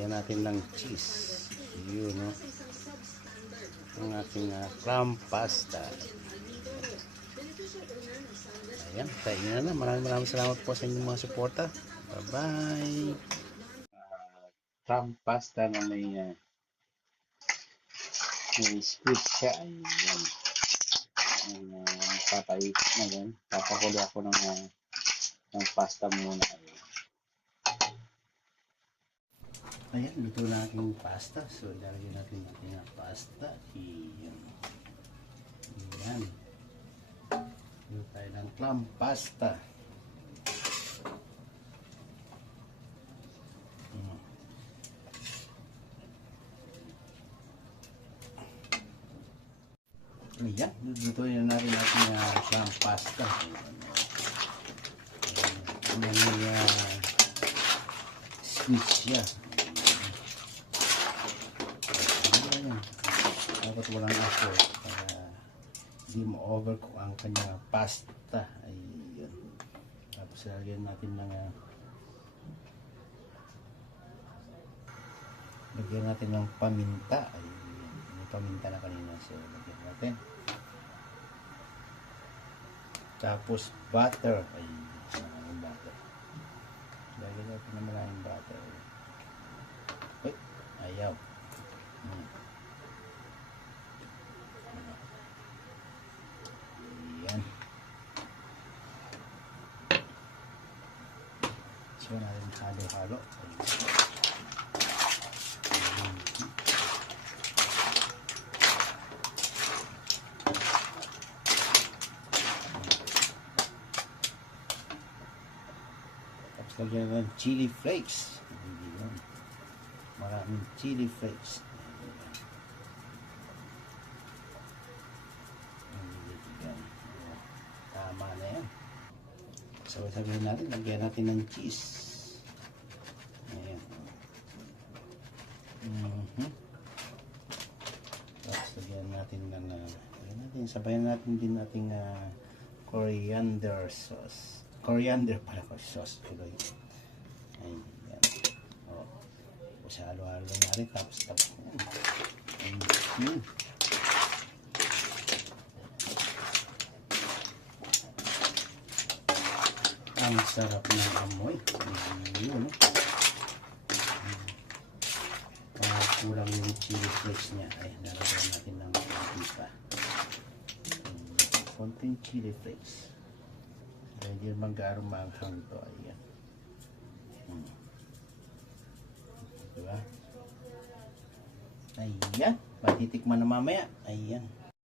Lagyan natin ng cheese. Yun, no? Ang ating clam pasta. Ayan, kainin na. Maraming salamat po sa inyong mga suporta. Bye-bye. Clam pasta na may squid siya. Ayan. Papait na yan. Papakulo ako ng pasta muna. Ayan, luto na aking pasta. So, ilalagay natin ating pasta. Ayan. Ayan. Luto tayo ng clam pasta. Ayan, lutuin na natin ating clam pasta. Ayan, may squid siya. Dapat walang aso para hindi mo overcook ang kanyang pasta. Ayun. Tapos lagyan natin ng paminta. Ayun. May paminta na kanina, so lagyan natin. Tapos butter. Ayun. Maraming butter. Lagyan natin ng maraming butter. Uy, ayaw. Ayan. So natin halo-halo. Tapos lagyan ng chili flakes. Maraming chili flakes. Tama na yan. So sabihin natin, lagyan natin ng cheese. Ayan. Tapos lagyan natin sabayan natin din ating coriander sauce. Coriander pala ko sauce. Ayan. O. Sa halo-halo na rin. Tapos. Ang sarap ng amoy. Yun, no? Kulang yung chili flakes niya. Ay, nalagyan natin ng pita. Konting chili flakes. Hindi mag-aroma ang hang to. Ayan. Diba? Ayan. Patitikman na mamaya. Ayan.